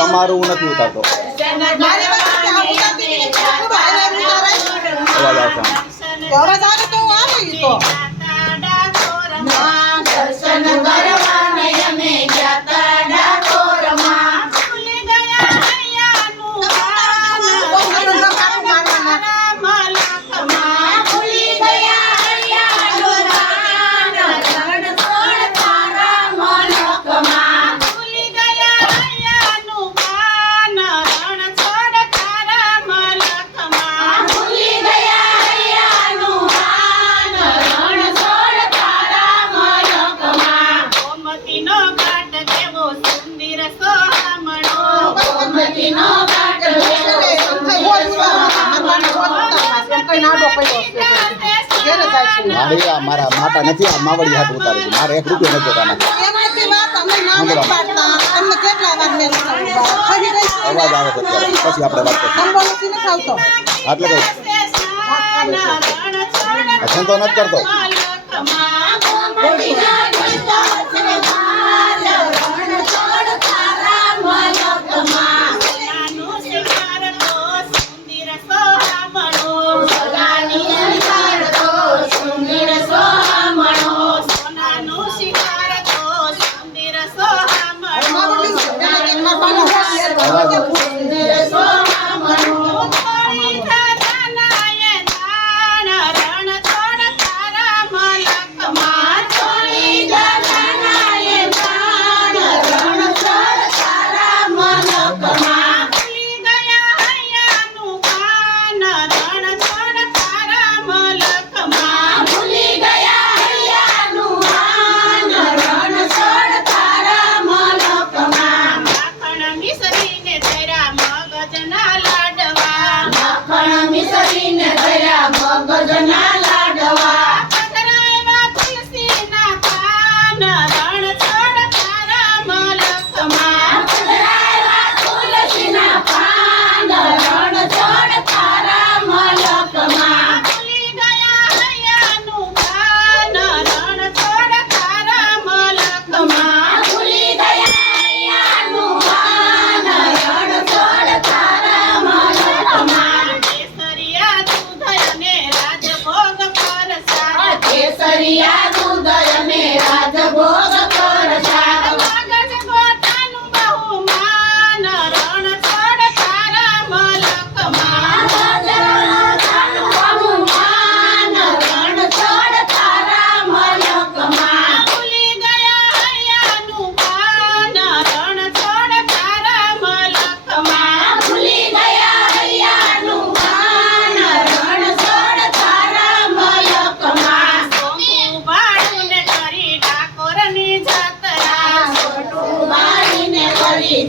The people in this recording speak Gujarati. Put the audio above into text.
તમારું નથી ઉતારતો અવાજ આવશે દર્શન કરવા અમે જાતા ડાકોરમાં ભૂલી ગયા હૈયાનું ભૂલી ગયા હૈયાનું રણ છોડ તારા મલકમાં ભૂલી ગયા હૈયાનું રણ છોડ તારા મલકમાં ભૂલી ગયા હૈયાનું રણ છોડ તારા મલકમાં ગોમતીનો ઘાટ જેવો સુંદર સોહામણો ગોમતીનો ઘાટ જેવો મારી આ મારા માતા નથી આ માવડી હાથ ઉતારે છે મારે 1 રૂપિયો નથી જોતાના અવાજ આવે છે અત્યારે પછી આપણે વાત કરીશું એટલે કહું સંતો નથી કરતો મગજના લાડવા પધરાવ્યા તુલસીના પાન રણ છોડ તારા મલકમાં પધરાવ્યા તુલસીના પાન રણ છોડ તારા મલકમાં ભૂલી ગયા હૈયાનું પાન રણ છોડ તારા મલકમાં ભૂલી ગયા હૈયાનું પાન રણ છોડ તારા મલકમાં કેસરિયા કેસરિયા દૂધ અને રાજભોગ પ્રસાદ મગજ ગોટાનું બહુમાન રણ છોડ તારા મલકમાં મગજ ગોટાનું બહુમાન રણ છોડ તારા મલકમાં ભૂલી ગયા હૈયાનું પાન રણ છોડ તારા મલકમાં ભૂલી ગયા હૈયાનું પાન રણ છોડ તારા મલકમાં ડાકોરની જાત્રા છોટું બાળીને કરી